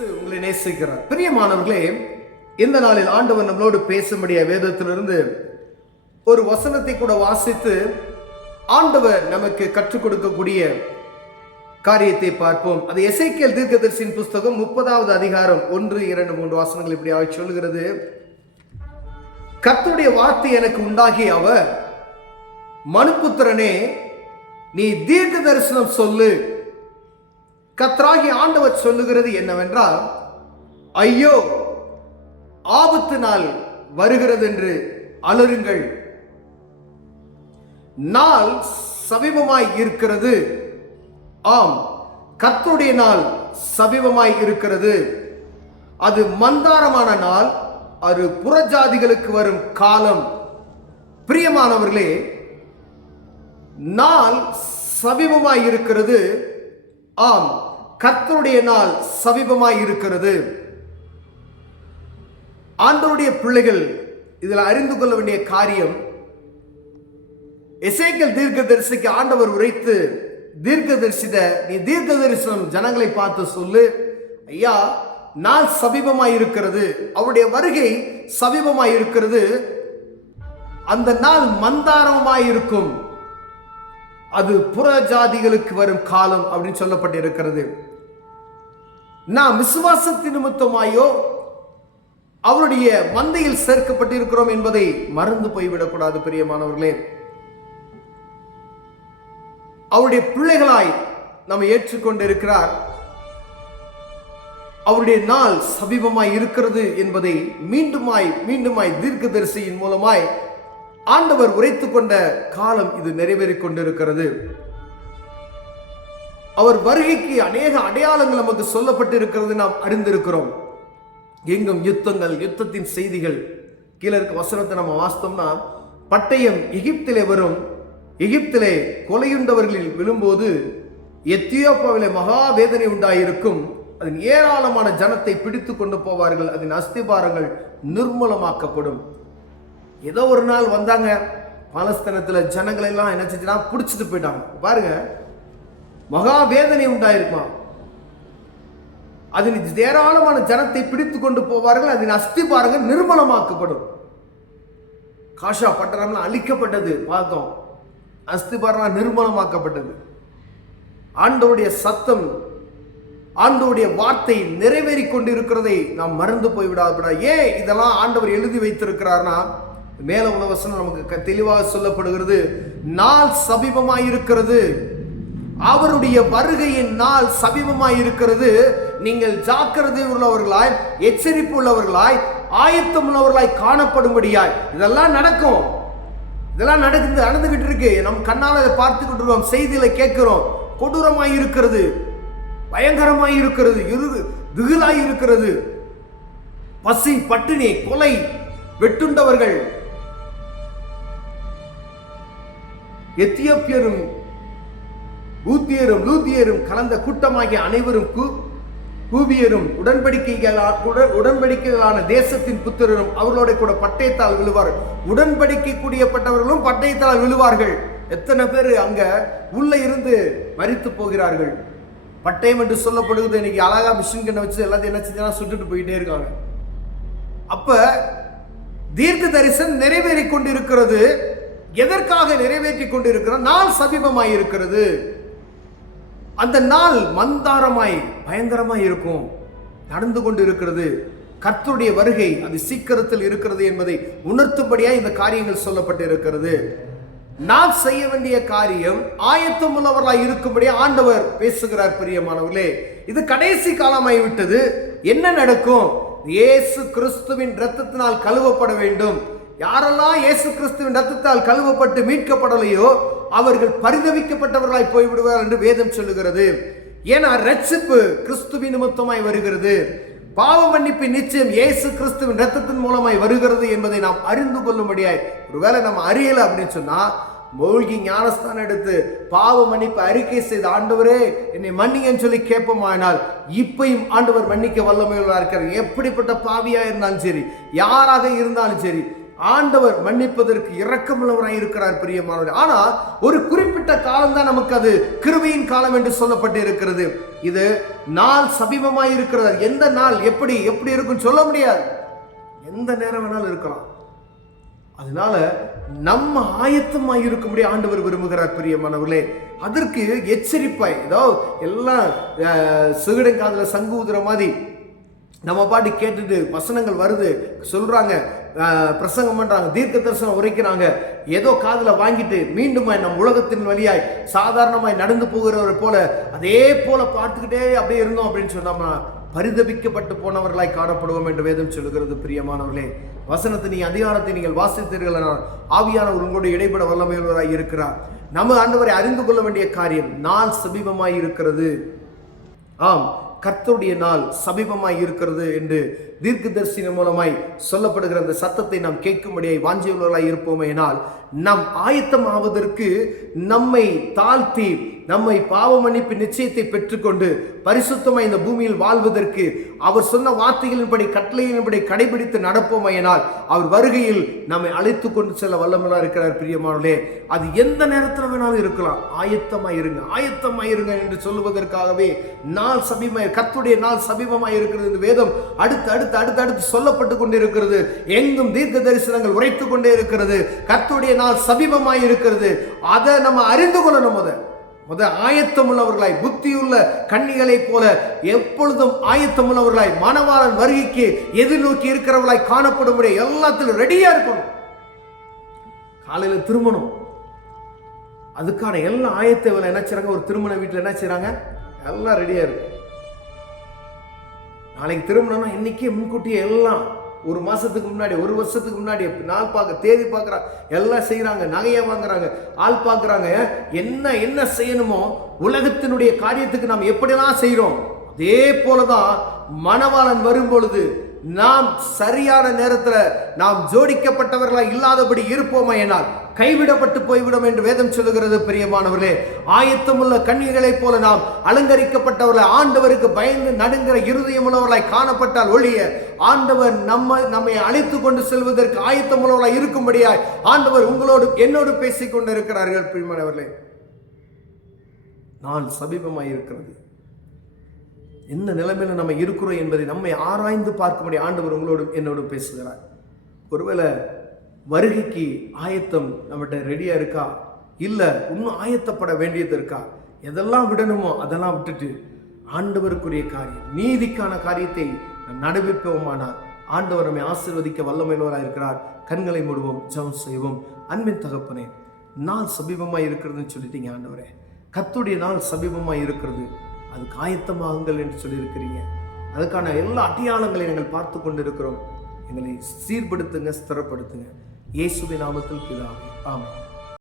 உங்களை நேசிக்கிறார். பிரியமானவர்களே, இந்த நாளில் ஆண்டவர் நம்மளோடு பேசும்படிய வேதத்திலிருந்து ஒரு வசனத்தை கூட வாசித்து ஆண்டவர் நமக்கு கற்றுக் கொடுக்கக்கூடிய காரியத்தை பார்ப்போம். அது எசேக்கியேல் தீர்க்கதரிசியின் புஸ்தகம் 30வது அதிகாரம் 1, 2, 3 வசனங்கள் இப்படியாக சொல்கிறது. கர்த்தருடைய வார்த்தை எனக்கு உண்டாகி அவர், மனுபுத்திரனே, நீ தீர்க்க தரிசனம் சொல்லு. கர்த்தராகிய ஆண்டவர் சொல்லுகிறது என்னவென்றால், ஐயோ, ஆபத்து நாள் வருகிறது என்று அலறுங்கள். நாள் சமீபமாய் இருக்கிறது. ஆம், கர்த்தருடைய நாள் சமீபமாய் இருக்கிறது. அது மந்தாரமான நாள், அது புறஜாதிகளுக்கு வரும் காலம். பிரியமானவர்களே, நாள் சமீபமாய் இருக்கிறது. ஆம், கர்த்தருடைய நாள் சமீபமாய் இருக்கிறது. ஆண்டவருடைய பிள்ளைகள் இதில் அறிந்து கொள்ள வேண்டிய காரியம், எசேக்கியேல் தீர்க்கதரிசிக்கு ஆண்டவர் உரைத்து, நீ தீர்க்க தரிசனம் ஜனங்களை பார்த்து சொல்லு, ஐயா, நாள் சமீபமாய் இருக்கிறது, அவருடைய வருகை சமீபமாய் இருக்கிறது, அந்த நாள் மந்தாரமாய் இருக்கும், அது புற ஜாதிகளுக்கு வரும் காலம் அப்படின்னு சொல்லப்பட்டிருக்கிறது. நாம் விசுவாசத்தின் நிமித்தமாயோ அவருடைய மந்தையில் சேர்க்கப்பட்டிருக்கிறோம் என்பதை மறந்து போய்விடக்கூடாது. பிரியமானவர்களே, அவருடைய பிள்ளைகளாய் நாம் ஏற்றுக்கொண்டிருக்கிறார். அவருடைய நாள் சமீபமாய் இருக்கிறது என்பதை மீண்டுமாய் தீர்க்கதரிசியின் மூலமாய் ஆண்டவர் உரைத்துக் கொண்ட காலம் இது நிறைவேறிக் கொண்டிருக்கிறது. அவர் வருகைக்கு அநேக அடையாளங்கள் நமக்கு சொல்லப்பட்டிருக்கிறது, நாம் அறிந்திருக்கிறோம். எங்கும் யுத்தங்கள், யுத்தத்தின் செய்திகள். கீழே இருக்க வசனத்தை நம்ம வாசித்தோம்னா, பட்டயம் எகிப்திலே வரும், எகிப்திலே கொலையுண்டவர்களில் விழும்போது எத்தியோப்பியாவிலே மகா வேதனை உண்டாயிருக்கும், அதன் ஏராளமான ஜனத்தை பிடித்து கொண்டு போவார்கள், அதன் அஸ்திபாரங்கள் நிர்மூலமாக்கப்படும். ஏதோ ஒரு நாள் வந்தாங்க, பாலஸ்தீனத்தில் ஜனங்கள் எல்லாம் என்ன செஞ்சுனா பிடிச்சிட்டு போயிட்டாங்க. பாருங்க, மகா வேதனை உண்டாயிருக்குமா, அதன் ஏராளமான ஜனத்தை பிடித்து கொண்டு போவார்கள், அதன் அஸ்திபாரங்கள் நிர்மூலமாக்கப்படும். காஷா பட்டணம்லாம் அழிக்கப்பட்டது பார்த்தோம், அஸ்திபாரம் நிர்மூலமாக்கப்பட்டது. ஆண்டவருடைய சத்தம், ஆண்டவருடைய வார்த்தை நிறைவேறி கொண்டிருக்கிறதை நாம் மறந்து போய்விடாது. ஏன் இதெல்லாம் ஆண்டவர் எழுதி வைத்திருக்கிறார்னா, மேல உள்ள வசனம் நமக்கு தெளிவாக சொல்லப்படுகிறது. நாள் சமீபமாய் இருக்கிறது, அவருடைய வருகையின் நாள் சமீபமாய் இருக்கிறது. நீங்கள் ஜாக்கிரதை உள்ளவர்களாய், எச்சரிப்பு உள்ளவர்களாய், ஆயத்தம் உள்ளவர்களாய் காணப்படும்படியாய் இதெல்லாம் நடக்கும். இதெல்லாம் நடந்துகிட்டு இருக்கு. நம் கண்ணால் அதை பார்த்துக்கிட்டு இருக்கோம், செய்தியில கேட்கிறோம். கொடூரமாய் இருக்கிறது, பயங்கரமாய் இருக்கிறது, திகிலாய் இருக்கிறது. பசி, பட்டினி, கொலை, வெட்டுண்டவர்கள், எத்தியோப்பியரும் பூத்தியரும் லூத்தியரும் கலந்த கூட்டமாகிய அனைவரும் கூபியரும் உடன்படிக்கைகளான தேசத்தின் புத்திரரும் அவர்களோட கூட பட்டயத்தால் விழுவார்கள். உடன்படிக்கை கூடியப்பட்டவர்களும் பட்டயத்தால் விழுவார்கள். எத்தனை பேர் அங்க உள்ள இருந்து மரித்து போகிறார்கள். பட்டயம் என்று சொல்லப்படுகிறது. இன்னைக்கு அழகா மிஷின் கண்ணை வச்சு எல்லாத்தையும் என்ன செஞ்சா சுட்டுட்டு போயிட்டே இருக்காங்க. அப்ப தீர்க்க தரிசனம் நிறைவேறி கொண்டிருக்கிறது. எதற்காக நிறைவேற்றி கொண்டிருக்கிற? நாள் சமீபமாய் இருக்கிறது. அந்த நாள் மந்தாரமாய் பயங்கரமாய் இருக்கும், நடந்து கொண்டு இருக்கிறது. கர்த்தருடைய வருகை அது சீக்கிரத்தில் இருக்கிறது என்பதை உணர்த்தும்படியா இந்த காரியங்கள் சொல்லப்பட்டு இருக்கிறது. நாம் செய்ய வேண்டிய காரியம் ஆயத்தம் உள்ளவர்களாய் இருக்கும்படியா ஆண்டவர் பேசுகிறார். பிரியமானவர்களே, இது கடைசி காலமாய் விட்டது. என்ன நடக்கும்? இயேசு கிறிஸ்துவின் இரத்தத்தினால் கழுவப்பட வேண்டும். யாரெல்லாம் இயேசு கிறிஸ்துவின் இரத்தத்தால் கழுவப்பட்டு மீட்கப்படலையோ அவர்கள் பரிதவிக்கப்பட்டவர்களாய் போய்விடுவார் என்று வேதம் சொல்லுகிறது. ஏன்னா ரட்சிப்பு கிறிஸ்துவின் நிமித்தமாய் வருகிறது. பாவ மன்னிப்பு நிச்சயம் இயேசு கிறிஸ்துவின் இரத்தத்தின் மூலமாய் வருகிறது என்பதை நாம் அறிந்து கொள்ளும்படியாய், ஒருவேளை நம்ம அறியல அப்படின்னு சொன்னா, மூழ்கி ஞானஸ்தானம் எடுத்து பாவ மன்னிப்பு அறிக்கை செய்த, ஆண்டவரே என்னை மன்னிங்கன்னு சொல்லி கேட்போமானால் இப்பையும் ஆண்டவர் மன்னிக்க வல்லமையுள்ளவராக இருக்கிறார். எப்படிப்பட்ட பாவியா இருந்தாலும் சரி, யாராக இருந்தாலும் சரி, ஆண்டவர் மன்னிப்பதற்கு இரக்கமுள்ளவராய் இருக்கிறார் பிரியமானவர்களே. ஆனா ஒரு குறிப்பிட்ட காலம் தான் நமக்கு அது கிருபையின் காலம் என்று சொல்லப்பட்டு இருக்கிறது. இது நாள் சமீபமாய் இருக்கிறது. எந்த நாள் எப்படி இருக்கும் சொல்ல முடியாது. எந்த நேரம் வேணாலும் இருக்கலாம். அதனால நம்ம ஆயத்தமாய் இருக்கும்படி ஆண்டவர் விரும்புகிறார் பிரியமானவர்களே. அதற்கு எச்சரிப்பாய் ஏதோ எல்லாம் சிகடங்காதுல சங்கு ஊதுற மாதிரி நம்ம பாட்டு கேட்டுட்டு வசனங்கள் வருது, சொல்றாங்க, பிரசங்கம் பண்றாங்க, தீர்க்க தரிசனம் உரைக்கிறாங்க, ஏதோ காதுல வாங்கிட்டு மீண்டும் நம் உலகத்தின் வழியாய் சாதாரணமாய் நடந்து போகிறவரை போல அதே போல பார்த்துக்கிட்டே அப்படியே இருந்தோம் அப்படின்னு சொன்னோம்னா பரிதபிக்கப்பட்டு போனவர்களாய் காணப்படுவோம் என்று வேதம் சொல்லுகிறது பிரியமானவர்களே. வசனத்தை அதிகாரத்தை நீங்கள் வாசித்தீர்கள், ஆவியானவர் உங்களோடு இடைப்பட வல்லமையுள்ளவராய் இருக்கிறார். நம்ம ஆண்டவரை அறிந்து கொள்ள வேண்டிய காரியம் நாள் சமீபமாய் இருக்கிறது. ஆம், கர்த்தருடைய நாள் சமீபமாய் இருக்கிறது என்று தீர்க்கதரிசனம் மூலமாய் சொல்லப்படுகிற அந்த சத்தத்தை நாம் கேட்கும்படியாய் வாஞ்சியுள்ளவர்களாய் இருப்போமே. ஆனால் நம் ஆயத்தம் ஆவதற்கு நம்மை தாழ்த்தி நம்மை பாவ மன்னிப்பு நிச்சயத்தை பெற்றுக்கொண்டு பரிசுத்தமாய் இந்த பூமியில் வாழ்வதற்கு அவர் சொன்ன வார்த்தைகளின்படி கட்டளையின்படி கடைபிடித்து நடப்போமையினால் அவர் வருகையில் நம்மை அழைத்து கொண்டு செல்ல வல்லமையா இருக்கிறார் பிரியமானவர்களே. அது எந்த நேரத்தில் வேணாலும் இருக்கலாம். ஆயத்தமாயிருங்க என்று சொல்லுவதற்காகவே நாள் சமீபமாய் கர்த்தருடைய நாள் சமீபமாய் இருக்கிறது. வேதம் அடுத்து சொல்லப்பட்டு கொண்டிருக்கிறது. எங்கும் தீர்க்க தரிசனங்கள் உரைத்து கொண்டே இருக்கிறது. கர்த்தருடைய நாள் சமீபமாய் இருக்கிறது. அதை நம்ம அறிந்து கொள்ளணும். ஆயத்தம் உள்ளவர்களாய், புத்தியுள்ள கன்னிகளை போல எப்பொழுதும் ஆயத்தம் உள்ளவர்களாய், மணவாளன் வருகைக்கு எதிர்நோக்கி இருக்கிறவர்களாய் காணப்படும்படி எல்லாத்திலும் ரெடியா இருக்கணும். காலையில திருமணம், அதுக்கான எல்லா ஆயத்த வேலை என்ன செய்றாங்க? ஒரு திருமண வீட்டில் என்ன செய்றாங்க? எல்லாம் ரெடியா இருக்கு. நாளைக்கு திருமணம்னா இன்னைக்கே முன்கூட்டியே எல்லாம் ஒரு மாசத்துக்கு முன்னாடி, ஒரு வருஷத்துக்கு முன்னாடி நாள் பார்க்க, தேதி பார்க்குறாங்க, எல்லாம் செய்யறாங்க, நகையை வாங்குறாங்க, ஆள் பார்க்குறாங்க. என்ன செய்யணுமோ உலகத்தினுடைய காரியத்துக்கு நாம் எப்படிலாம் செய்யறோம், அதே போலதான் மணவாளன் வரும் பொழுது நாம் சரியான நேரத்தில் நாம் ஜோடிக்கப்பட்டவர்களாக இல்லாதபடி இருப்போமா என்னால் கைவிடப்பட்டு போய்விடும் என்று வேதம் சொல்லுகிறது பிரியமானவர்களே. ஆயத்தமுள்ள கன்னிகளைப் போல நாம் அலங்கரிக்கப்பட்டவர்களை, ஆண்டவருக்கு பயந்து நடுங்கிற இருதயம் உள்ளவர்களாய் காணப்பட்டால் ஒழிய ஆண்டவர் நம்மை அழைத்து கொண்டு செல்வதற்கு ஆயத்தமுள்ளவர்களாய் இருக்கும்படியாய் ஆண்டவர் உங்களோடு என்னோடு பேசிக் கொண்டு இருக்கிறார்கள் பிரியமானவர்களே. நான் சமீபமாய் இருக்கிறது. என்ன நிலைமையில நம்ம இருக்கிறோம் என்பதை நம்மை ஆராய்ந்து பார்க்கும்படி ஆண்டவர் உங்களோடு என்னோடு பேசுகிறார். ஒருவேளை வருகைக்கு ஆயத்தம் நம்மகிட்ட ரெடியா இருக்கா, இல்ல இன்னும் ஆயத்தப்பட வேண்டியது இருக்கா, எதெல்லாம் விடணுமோ அதெல்லாம் விட்டுட்டு ஆண்டவருக்குரிய காரியம், நீதிக்கான காரியத்தை நாம் நடைபெறுவோமானால் ஆண்டவர் நம்மை ஆசீர்வதிக்க வல்லமையுள்ளவராக இருக்கிறார். கண்களை மூடுவோம், ஜெபம் செய்வோம். அன்பின் தகப்பனே, நாள் சமீபமாய் இருக்கிறதுன்னு சொல்லிட்டீங்க ஆண்டவரே. கர்த்தருடைய நாள் சமீபமாய் இருக்கிறது, அதுக்கு ஆயத்தமாகுங்கள் என்று சொல்லியிருக்கிறீங்க. அதுக்கான எல்லா அடையாளங்களையும் நாங்கள் பார்த்து கொண்டிருக்கிறோம். எங்களை சீர்படுத்துங்க, ஸ்திரப்படுத்துங்க. இயேசுவின் நாமத்தில் பிதாவே, ஆமென்.